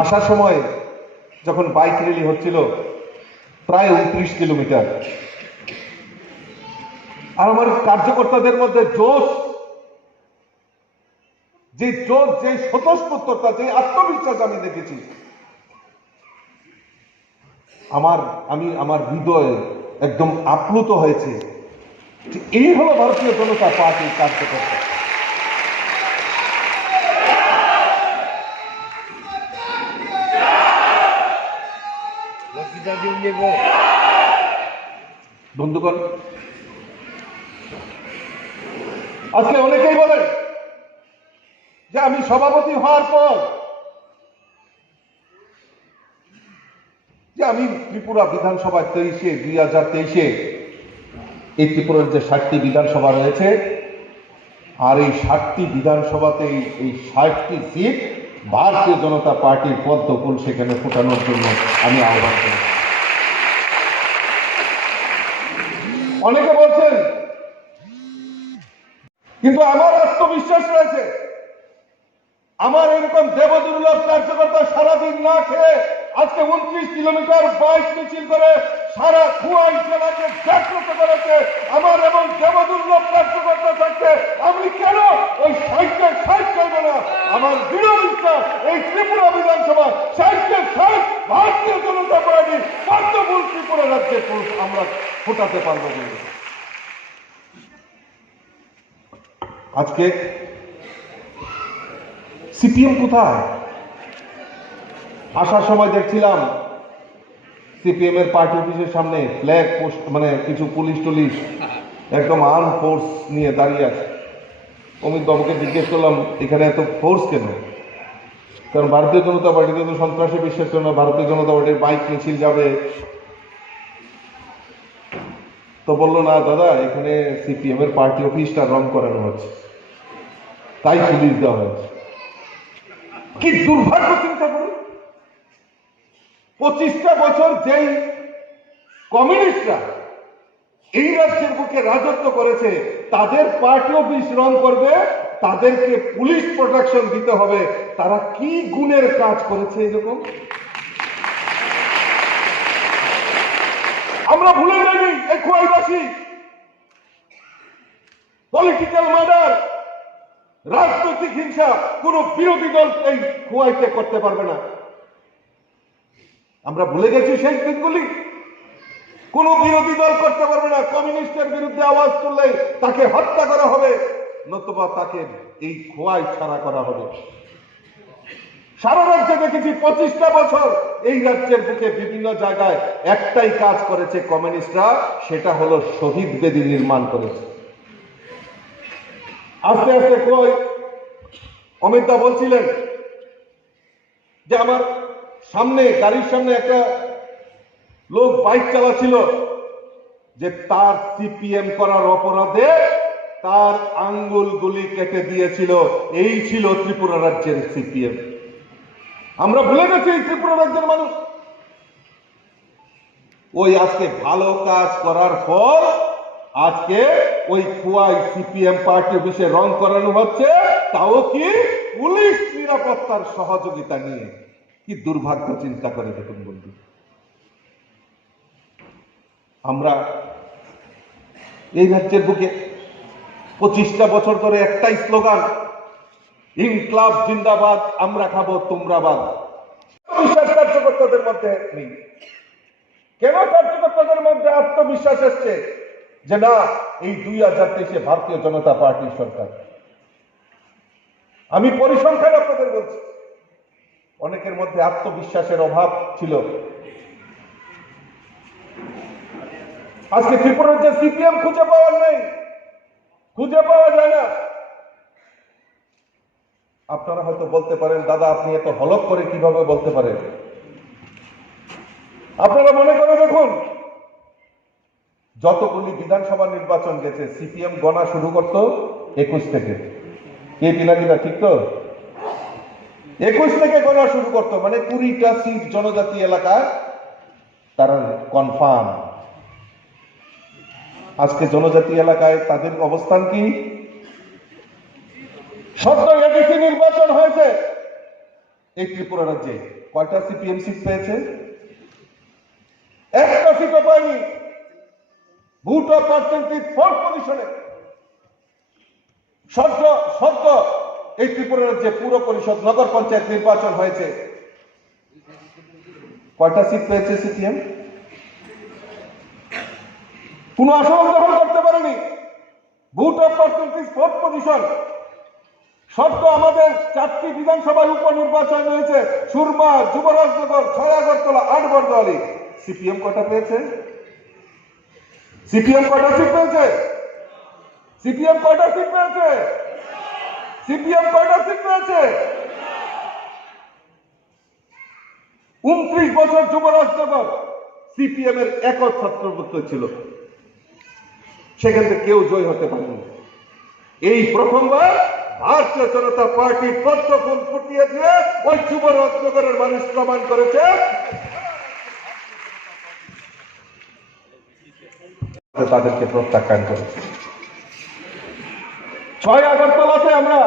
আসার সময় যখন বাইক র্যালি হচ্ছিল প্রায় 29 কিলোমিটার, আর আমার কার্যকর্তাদের মধ্যে জোশ, যে স্বতঃস্ফূর্ততা, যে আত্মবিশ্বাস আমি দেখেছি, আমার হৃদয়ে একদম আপ্লুত হয়েছে। এই হলো ভারতীয় জনতা পার্টির কার্যকর্তা। বন্ধুগণ, আজকে অনেকেই বলেন যে আমি সভাপতি হওয়ার পর যে আমি ত্রিপুরা বিধানসভা 2023 এই ত্রিপুরার যে 60টি বিধানসভা রয়েছে, আর এই 60টি বিধানসভাতে এই 60টি সিট ভারতীয় জনতা পার্টির পদ্মফুল সেখানে ফোটানোর জন্য আমি আহ্বান করি। অনেকে বলছেন, কিন্তু আমার আত্মবিশ্বাস রয়েছে, আমার এরকম দেবদুর্লভ কার্যকর্তা সারাদিন না খেয়ে আজকে 29 কিলোমিটার বাইক মিছিল করে সারা খোয়াই জেলাকে জাগ্রত করেছে। আমার এবং দেবদুর্লভ কার্যকর্তা থাকতে আমি কেন ওই 60 করবো না? আমার দৃঢ় বিশ্বাস এই ত্রিপুরা বিধানসভা 60 ভারতীয় জনতা পার্টি পদ্মফুল ত্রিপুরা রাজ্যের আমরা ফোটাতে পারবো। আজকে সিপিএম কোথায়? আসার সময় দেখছিলাম সিপিএম এর পার্টি অফিসের সামনে ফ্ল্যাগ পোস্ট, মানে কিছু পুলিশ টুলিশ একদম আর্ম ফোর্স নিয়ে দাঁড়িয়ে আছে। অমিত বাবুকে জিজ্ঞেস করলাম, এখানে এত ফোর্স কেন? কারণ ভারতীয় জনতা পার্টিতে তো সন্ত্রাসে বিশ্বাস করে না, ভারতীয় জনতা পার্টির বাইক মিছিল যাবে। তো বললো, না দাদা, এখানে সিপিএম এর পার্টি অফিসটা রং করানো হচ্ছে, তাই পুলিশ দেওয়া হয়েছে। কি দুর্ভাগ্য! চিন্তা করুন, 25টা বছর যেই কমিউনিস্টরা এই রাজ্যের বুকে রাজত্ব করেছে, তাদের পার্টি অফিস রং করবে, তাদেরকে পুলিশ প্রোটেকশন দিতে হবে। তারা কি গুণের কাজ করেছে এরকম? আমরা ভুলে যাইনি এই খোয়াইবাসী। পলিটিক্যাল মার্ডার, রাজনৈতিক হিংসা কোন বিরোধী দল এই খোয়াইতে করতে পারবে না। আমরা ভুলে গেছি সেই দিনগুলি। কোন বিরোধী দল করতে পারবে না। কমিউনিস্টের বিরুদ্ধে আওয়াজ তুললে তাকে হত্যা করা হবে, নতুবা তাকে এই খোয়াই ছাড়া করা হবে। সারা রাজ্যে দেখেছি 25টা বছর এই রাজ্যের বুকে বিভিন্ন জায়গায় একটাই কাজ করেছে কমিউনিস্টরা, সেটা হলো শহীদ বেদি নির্মাণ করেছে। আস্তে আস্তে কই অমিত দা বলছিলেন যে আমার সামনে, গাড়ির সামনে একটা লোক বাইক চালাচ্ছিল, যে তার সিপিএম করার অপরাধে তার আঙ্গুলগুলি কেটে দিয়েছিল। এই ছিল ত্রিপুরা রাজ্যের সিপিএম। আমরা ভুলে গেছি এই ত্রিপুরা রাজ্যের মানুষ। ওই আজকে ভালো কাজ করার পর আজকে ওই খোয়াই সিপিএম পার্টি অফিসে রং করানো হচ্ছে, তাও কি পুলিশ নিরাপত্তার সহযোগিতা নিয়ে। কি দুর্ভাগ্য! চিন্তা করে দেখুন বন্ধু। আমরা এই রাজ্যের বুকে 25টা বছর ধরে একটাই স্লোগান, ইনকলাব জিন্দাবাদ, আমরা খাবো তোমরা বাদ। বিশ্বাস কার্যকর্তাদের মধ্যে নেই কেন? কার্যকর্তাদের মধ্যে আত্মবিশ্বাস এসছে যে না, এই 2023 ভারতীয় জনতা পার্টির সরকার। আমি পরিসংখ্যান আপনাদের বলছি, অনেকের মধ্যে আত্মবিশ্বাসের অভাব ছিল। আজকে ত্রিপুরার যে সিপিএম খুঁজে পাওয়ার নেই, খুঁজে পাওয়া যায় না। আপনারা হয়তো বলতে পারেন, দাদা আপনি এত হলক করে কিভাবে বলতে পারেন? আপনারা মনে করে দেখুন, যতগুলি বিধানসভা নির্বাচন গেছে সিপিএম গণা শুরু করতো 21 থেকে। কে পিনাকিদা ঠিক তো? 21 থেকে গণা শুরু করতো, মানে 20টা সিট জনজাতি এলাকায় তারা কনফার্ম। আজকে জনজাতি এলাকায় তাদের অবস্থান কি? সদ্য এডিসি নির্বাচন হয়েছে এই ত্রিপুরা রাজ্যে। কয়টা সিপিএম সিট পেয়েছে? একটা সিটও পায়নি। ভোট অফ পার্সেন্টেজ 4th পজিশনে। সদ্য এই ত্রিপুরা রাজ্যে পুর পরিষদ, নগর পঞ্চায়েত নির্বাচন হয়েছে। কয়টা সিট পেয়েছে সিপিএম? কোন আসন গ্রহণ করতে পারেনি। Vote of percentage 4th position. সদ্য আমাদের 4টি বিধানসভার উপনির্বাচন হয়েছে। সুরমা, যুবরাজনগর, 6 আগরতলা, 8 বরদোয়ালি। সিপিএম কয়টা পেয়েছে? সিপিএম কয়টা সিট পেয়েছে? সিপিএম কয়টা সিট পেয়েছে? সিপিএম কয়টা সিট পেয়েছে? 29 বছর যুবরাজনগর সিপিএম এর একক ছত্রভুক্ত ছিল, সেখান থেকে কেউ জয় হতে পারেনি। এই প্রথমবার ভারতীয় জনতা পার্টি পদ্ম ফুল ফুটিয়ে দিয়ে ওই যুবরাজনগরের মানুষ প্রমাণ করেছে তাদেরকে প্রত্যাখ্যান করেছে। 6 আগরতলাতে আমরা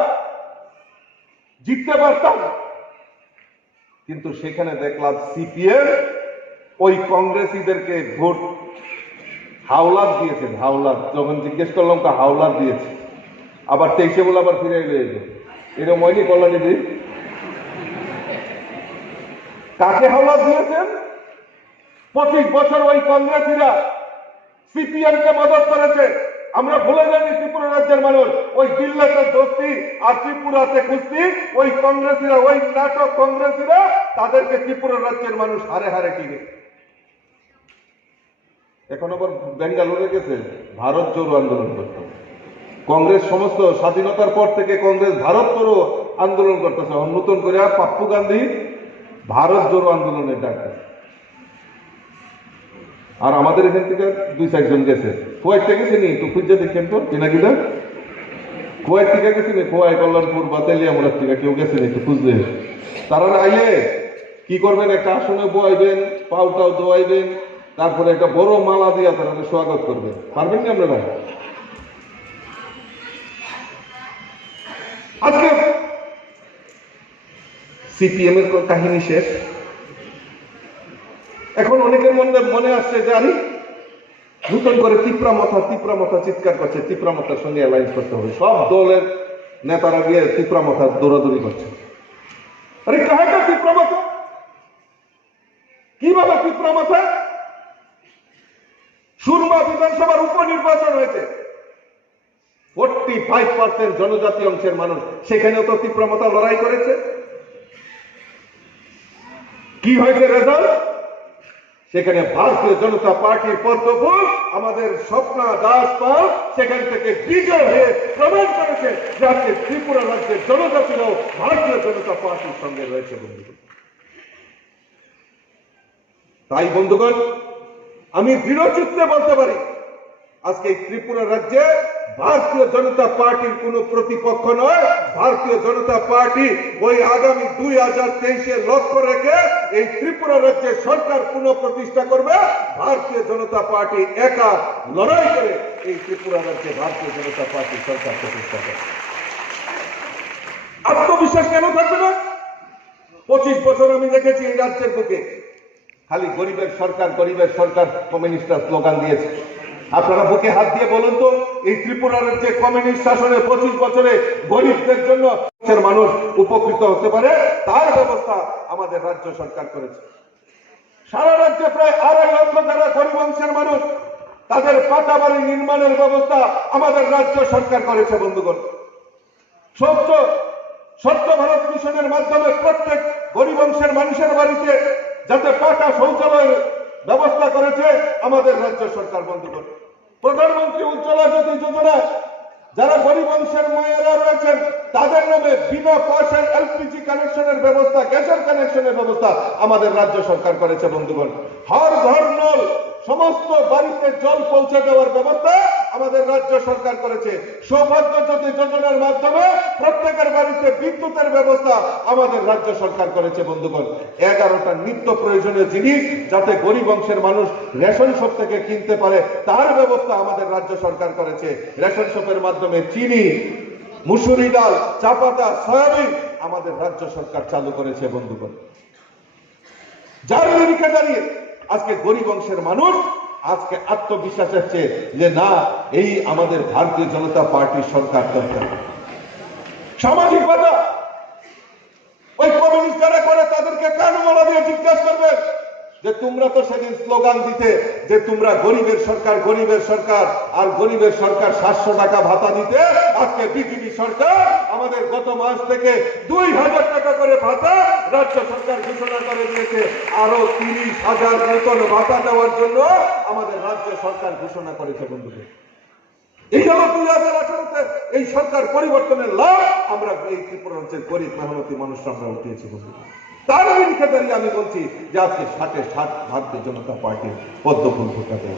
জিততে পারতাম, কিন্তু সেখানে দেখলাম সিপিএম ওই কংগ্রেসীদেরকে ভোট হাওলাত দিয়েছে। হাওলাত, যখন জিজ্ঞেস করলাম তা হাওলাত দিয়েছে। আবার 23-এ বলে আবার ফিরে এলো। এরকম হয়নি কল্যাণীদি? কাকে হাওলাত দিয়েছেন? 25 বছর ওই কংগ্রেসীরা সিপিএম কে মদত করেছে। আমরা ভুলে যাইনি ত্রিপুরা রাজ্যের মানুষ। ওই দিল্লিতে দোস্তি আর ত্রিপুরাতে কুস্তি, ওই কংগ্রেসীরা, ওই নাটক কংগ্রেসীরা তাদেরকে ত্রিপুরা রাজ্যের মানুষ হারে হারে কিনে। এখন আবার বেঙ্গালুরু গেছে ভারত জোড়ো আন্দোলন করতে। কংগ্রেস সমস্ত স্বাধীনতার পর থেকে কংগ্রেস ভারত জোড়ো আন্দোলন করতেছে। নতুন করে পাপ্পু গান্ধী ভারত জোড়ো আন্দোলনের ডাক। আর আমাদের এখান থেকে 2-4 জন গেছে। কোয়াইট থেকে গেছে নি? তো খুঁজে দেখেন তো কিনা কোয়াইট থেকে গেছে নি? কোয়াই, কল্যাণপুর, বাতালি, আমরা থেকে কেউ গেছে নি? একটু খুঁজলে তারা আইলে কি করবেন? একটা আসনে বয়াইবেন, পাউটাও দোয়াইবেন, তারপরে একটা বড় মালা দিয়া তারা স্বাগত করবে। পারবেন না আপনারা? আজকে সিপিএম এর কাহিনী শেষ। এখন অনেকের মনে আসছে যে আরে নতুন করে তিপ্রামথা চিৎকার করছে, তিপ্রামথার সঙ্গে অ্যালায়েন্স করতে হবে। সব দলের নেতারা গিয়ে তিপ্রামথা দৌড়াদৌড়ি করছে। আরে কাহাটা তিপ্রামথা? কিভাবে তিপ্রামথা? সুরমা বিধানসভার উপনির্বাচন হয়েছে। 45% জনজাতি অংশের মানুষ, সেখানেও তো তিপ্রামথা লড়াই করেছে। কি হয়েছে রেজাল্ট? সেখানে ভারতীয় জনতা পার্টির পদ্মফুল আমাদের স্বপ্না দাস পাল সেখান থেকে বিজয় হয়ে প্রমাণ করেছে যে আজকে ত্রিপুরা রাজ্যের জনজাতিরাও ভারতীয় জনতা পার্টির সঙ্গে রয়েছে। বন্ধুগণ, তাই বন্ধুগণ আমি দৃঢ় চিত্তে বলতে পারি আজকে এই ত্রিপুরা রাজ্যে ভারতীয় জনতা পার্টির কোন প্রতিপক্ষ নয়। ভারতীয় জনতা পার্টি ওই আগামী 2023-এ লক্ষ্য রেখে এই ত্রিপুরা রাজ্যে সরকার পুনঃপ্রতিষ্ঠা করবে। ভারতীয় জনতা পার্টি একা লড়াই করে এই ত্রিপুরা রাজ্যে ভারতীয় জনতা পার্টি সরকার প্রতিষ্ঠা করবে। আত্মবিশ্বাস কেন থাকবে না? 25 বছর আমি দেখেছি এই রাজ্যের বুকে খালি গরিবের সরকার কমিউনিস্টরা স্লোগান দিয়েছে। আপনারা বুকে হাত দিয়ে বলুন তো, এই ত্রিপুরা রাজ্যে কমিউনিস্ট শাসনে 25 বছরে গরিবদের জন্য মানুষ উপকৃত হতে পারে তার ব্যবস্থা আমাদের রাজ্য সরকার করেছে। সারা রাজ্যে প্রায় 2.5 লক্ষ যারা গরিব অংশের মানুষ, তাদের পাকা বাড়ি নির্মাণের ব্যবস্থা আমাদের রাজ্য সরকার করেছে। বন্ধুগণ, স্বচ্ছ ভারত মিশনের মাধ্যমে প্রত্যেক গরিব অংশের মানুষের বাড়িতে যাতে পাকা শৌচালয়ের ব্যবস্থা করেছে আমাদের রাজ্য সরকার। বন্ধুগণ, প্রধানমন্ত্রী উজ্জ্বলা জ্যোতি যোজনা যারা গরিব অংশের মায়েরা রয়েছেন তাদের নামে বিনা পয়সায় এলপিজি কানেকশনের ব্যবস্থা, গ্যাসের কানেকশনের ব্যবস্থা আমাদের রাজ্য সরকার করেছে। বন্ধুগণ, হর ঘর নল, সমস্ত বাড়িতে জল পৌঁছে দেওয়ার ব্যবস্থা আমাদের রাজ্য সরকার করেছে। সৌভাগ্য জ্যোতি যোজনার মাধ্যমে প্রত্যেকের বাড়িতে বিদ্যুতের ব্যবস্থা আমাদের রাজ্য সরকার করেছে। বন্ধুগণ, 11টা নিত্য প্রয়োজনীয় জিনিস যাতে গরিব অংশের মানুষ রেশন শপ থেকে কিনতে পারে তার ব্যবস্থা আমাদের রাজ্য সরকার করেছে। রেশন শপের মাধ্যমে চিনি, মুসুরি ডাল, চা পাতা, সয়াবিন আমাদের রাজ্য সরকার চালু করেছে বন্ধুগণ। যার নিরিখে দাঁড়িয়ে আজকে গরিব অংশের মানুষ আজকে আত্মবিশ্বাস আসছে যে না, এই আমাদের ভারতীয় জনতা পার্টির সরকার দরকার। সামাজিক বাধা ওই কমিউনিস্ট যারা করে তাদেরকে কানুমালা দিয়ে জিজ্ঞাসা করবে যে তোমরা তো সেদিন স্লোগান দিতে যে তোমরা গরিবের সরকার, গরিবের সরকার, আর গরিবের সরকার 700 টাকা ভাতা দিতে। আজকে বিজেপি সরকার আমাদের গত মাস থেকে 2000 টাকা করে ভাতা রাজ্য সরকার ঘোষণা করে দিয়েছে। আরো 30,000 নতুন ভাতা দেওয়ার জন্য আমাদের রাজ্য সরকার ঘোষণা করেছে বন্ধুদের। এই হলো 2018-তে এই সরকার পরিবর্তনের লাভ আমরা এই ত্রিপুরাঞ্চলের গরিব মেহনতি মানুষরা আমরা উঠিয়েছি বন্ধু। তার নিরিখে দাঁড়িয়ে আমি বলছি যে আজকে 60-60 ভারতীয় জনতা পার্টির পদ্মফুল ফোটাতে